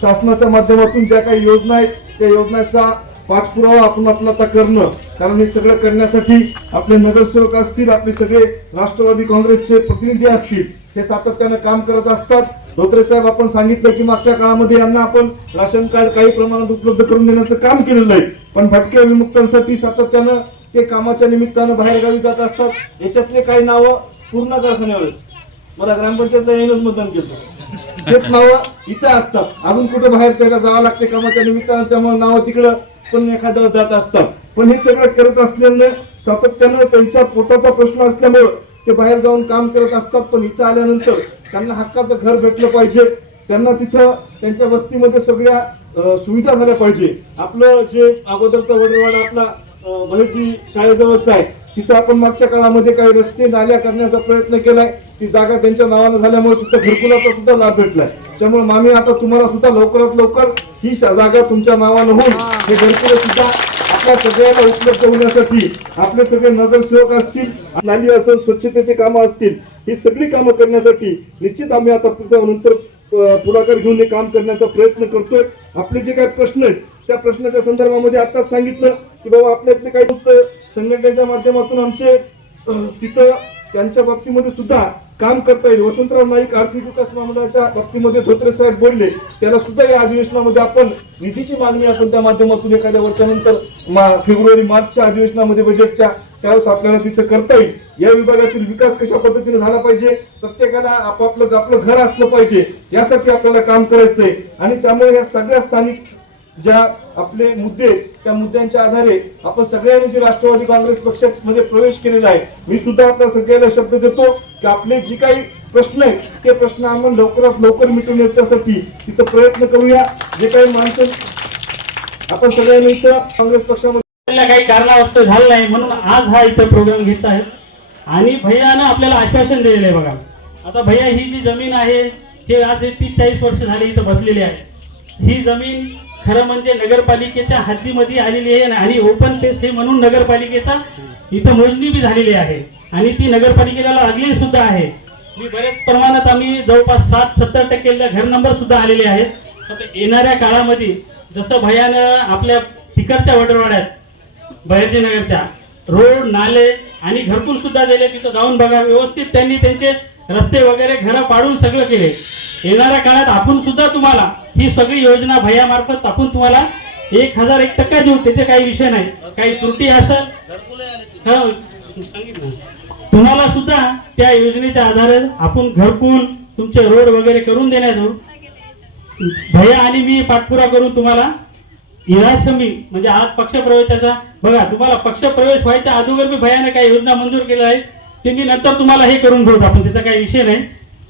शासनाच्या माध्यमातून ज्या काही योजना आहेत त्या योजनाचा पाठपुरावा आपण आपला आता करणं. कारण हे सगळं करण्यासाठी आपले नगरसेवक असतील आपले सगळे राष्ट्रवादी काँग्रेसचे प्रतिनिधी असतील हे सातत्यानं काम करत असतात. धोत्रे साहेब आपण सांगितलं की मागच्या काळामध्ये यांना आपण राशन कार्ड काही प्रमाणात उपलब्ध करून देण्याचं काम केलेलं आहे. पण भटक्या विमुक्तांसाठी सातत्यानं ते कामाच्या निमित्तानं बाहेरगावी जात असतात. याच्यातले काही नावं पूर्ण कारखान्यावर मला ग्रामपंचायतला येणंच मतदान केलं. तेच नावं इथं असतात. अजून कुठे बाहेर त्याला जावं लागते कामाच्या निमित्तानं त्यामुळे नावं तिकडं पण एखाद्यावर जात असतात. पण हे सगळं करत असल्यानं सातत्यानं त्यांच्या पोटाचा प्रश्न असल्यामुळं ते बाहेर जाऊन काम करत असतात पण इथं आल्यानंतर त्यांना हक्काचं घर भेटलं पाहिजे. त्यांना तिथं त्यांच्या वस्तीमध्ये सगळ्या सुविधा झाल्या पाहिजे. आपलं जे अगोदरचा वडीलवाडा आपला अं, महेशजी शाळेजवळचा आहे. तिथं आपण मागच्या काळामध्ये काही रस्ते नाल्या करण्याचा प्रयत्न केलाय. ती जागा त्यांच्या नावानं झाल्यामुळे तिथं घरकुलाचा सुद्धा लाभ भेटलाय. त्यामुळे मामी आता तुम्हाला सुद्धा लवकरात लवकर ही जागा तुमच्या नावानं होऊन हे घरकुल सुद्धा आपल्या सगळ्यांना उपलब्ध होण्यासाठी आपले सगळे नगरसेवक असतील नाली असेल स्वच्छतेची कामं असतील ही सगळी कामं करण्यासाठी निश्चित आम्ही आता पुढच्या नंतर पुढाकार घेऊन हे काम करण्याचा प्रयत्न करतोय. आपले जे काही प्रश्न आहेत त्या प्रश्नाच्या संदर्भामध्ये आताच सांगितलं की बाबा आपल्या इथले काही संघटनेच्या माध्यमातून आमचे तिथं त्यांच्या बाबतीमध्ये सुद्धा काम करता येईल वसंतराव नाईक आर्थिक विकास महामंडळाच्या बाबतीमध्ये धोत्रे साहेब बोलले. त्याला सुद्धा या अधिवेशनामध्ये आपण निधीची मागणी आपण त्या माध्यमातून एखाद्या वर्षानंतर मा- फेब्रुवारी मार्चच्या अधिवेशनामध्ये बजेटच्या त्यावेळेस आपल्याला तिथे करता येईल. या विभागातील विकास कशा पद्धतीने झाला पाहिजे? प्रत्येकाला आपापलं आपलं घर असलं पाहिजे. यासाठी आपल्याला काम करायचंय. आणि त्यामुळे या सगळ्या स्थानिक ज्या आपले मुद्दे त्या मुद्द्यांच्या आधारे आपण सगळ्यांनी जे राष्ट्रवादी काँग्रेस पक्षामध्ये प्रवेश केलेला आहे मी सुद्धा आपल्या सगळ्याला शब्द देतो की आपले जे काही प्रश्न आहेत ते प्रश्न आपण लवकरात लवकर मिटवण्यासाठी तिथं प्रयत्न करूया. जे काही माणसं आपण सगळ्यांनी इथं काँग्रेस पक्षामध्ये काही कारणावस्त झालं नाही म्हणून आज हा इथं प्रोग्राम घेत आहे आणि भैयानं आपल्याला आश्वासन दिलेलं आहे बघा. आता भैया ही जी जमीन आहे ते आज तीस चाळीस वर्ष झाली इथं बसलेली आहे. ही जमीन खरं म्हणजे नगरपालिकेच्या हद्दीमध्ये आलेली आहे आणि ओपन स्पेस हे म्हणून नगरपालिकेचा इथं मोजणी बी झालेली आहे. आणि ती नगरपालिकेला लागलेली सुद्धा आहे. मी बऱ्याच प्रमाणात आम्ही जवळपास सात सत्तर टक्के घर नंबर सुद्धा आलेले आहेत. आता येणाऱ्या काळामध्ये जसं भयानं आपल्या तिकडच्या वडरवाड्यात बहिर्जी नगरच्या रोड नाले आणि घरकुल सुद्धा दिले तिथं जाऊन बघा. व्यवस्थित त्यांनी त्यांचे रस्ते वगैरे घरं पाडून सगळं केले. येणाऱ्या काळात आपण सुद्धा तुम्हाला ही सगळी योजना भैयामार्फत आपण तुम्हाला एक हजार एक टक्का देऊ. त्याचे काही विषय नाही. काही त्रुटी असेल हो. तुम्हाला सुद्धा त्या योजनेच्या आधारे आपण घरकुल तुमचे रोड वगैरे करून देण्यात येऊ. आणि मी पाठपुरा करून तुम्हाला इरासमी म्हणजे आज पक्षप्रवेशाचा बघा तुम्हाला पक्षप्रवेश व्हायच्या अगोदर मी भयाने काही योजना मंजूर केल्या आहेत. ते मी नंतर तुम्हाला हे करून घेऊ आपण त्याचा काही विषय नाही.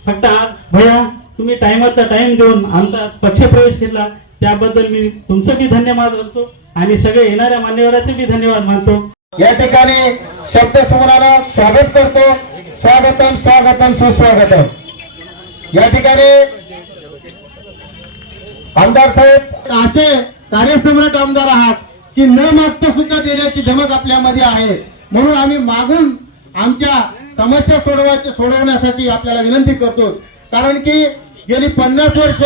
फक्त आज भैया तुम्ही टाइमाचा टाइम देऊन आमचा पक्षप्रवेश केला त्याबद्दल मी तुमचं बी धन्यवाद करतो आणि सगळे येणाऱ्या मान्यवराचे बी धन्यवाद मानतो. या ठिकाणी शब्द समूहाला स्वागत करतो. स्वागतम स्वागतम सुस्वागतम. या ठिकाणी आमदार साहेब असे कार्यसम्राट आमदार आहात की न मागता सुद्धा देण्याची धमक आपल्यामध्ये आहे. म्हणून आम्ही मागून आमच्या समस्या सोडवायच्या सोडवण्यासाठी आपल्याला विनंती करतो. कारण की गेली पन्नास वर्ष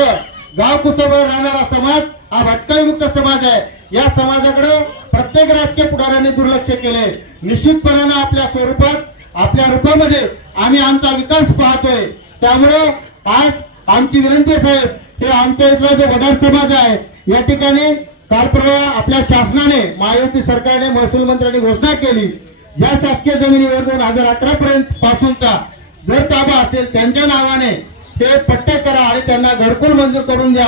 गाव कुसावर राहणारा समाज हा भटकाविमुक्त समाज आहे. या समाजाकडे प्रत्येक राजकीय पुढाऱ्यांनी दुर्लक्ष केले. निश्चितपणानं आपल्या स्वरूपात आपल्या रूपामध्ये आम्ही आमचा विकास पाहतोय. त्यामुळे आज आमची विनंती साहेब हे आमच्या इथला जो वडार समाज आहे या ठिकाणी काल परवा आपल्या शासनाने महायुती सरकारने महसूल मंत्र्यांनी घोषणा केली. या शासकीय जमिनीवर दोन हजार अकरा पर्यंत पासूनचा जर ताबा असेल त्यांच्या नावाने ते पट्टे करा आणि त्यांना घरकुल मंजूर करून द्या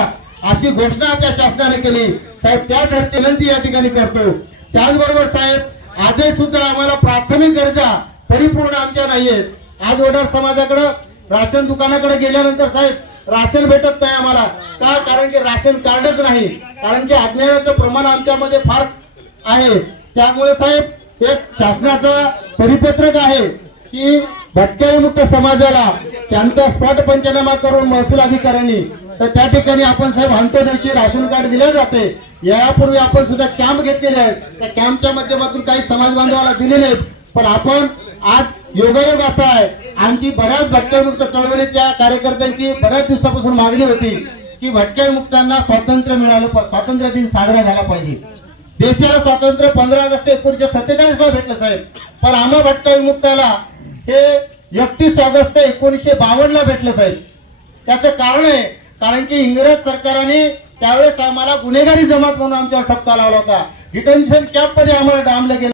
अशी घोषणा आपल्या शासनाने केली. साहेब त्या धर्ती विनंती या ठिकाणी करतो. त्याचबरोबर साहेब आजही सुद्धा आम्हाला प्राथमिक गरजा परिपूर्ण आमच्या नाहीयेत. आज वडार समाजाकडं राशन दुकानाकडे गेल्यानंतर साहेब राशन भेटत नाही आम्हाला. का? कारण की राशन कार्डच नाही. कारण की अज्ञानाचं प्रमाण आमच्यामध्ये फार आहे. त्यामुळे साहेब एक शासनाचं परिपत्रक आहे की भटक्यामुक्त समाजाला त्यांचा स्पॉट पंचनामा करून महसूल अधिकाऱ्यांनी तर त्या ठिकाणी आपण साहेब अंत्योदयचे राशन कार्ड दिले जाते. यापूर्वी आपण सुद्धा कॅम्प घेतलेले आहेत. त्या कॅम्पच्या माध्यमातून काही समाज बांधवाला दिलेले आहेत पण आपण आज योगायोग असा आहे. आमची बऱ्याच भटक्यामुक्त चळवळीच्या कार्यकर्त्यांची बऱ्याच दिवसापासून मागणी होती की भटक्यामुक्तांना स्वातंत्र्य मिळालं स्वातंत्र्य दिन साजरा झाला पाहिजे. देशाला स्वातंत्र्य पंधरा ऑगस्ट एकोणीसशे सत्तेचाळीस ला भेटलं साहेब. पण आम्हा भटका विमुक्ताला हे एकतीस ऑगस्ट एकोणीसशे बावन्न ला भेटलं साहेब. त्याचं कारण आहे कारण की इंग्रज सरकारने त्यावेळेस आम्हाला गुन्हेगारी जमात म्हणून आमच्यावर ठपका लावला होता. डिटेन्शन कॅम्पमध्ये आम्हाला डांबलं गेलं.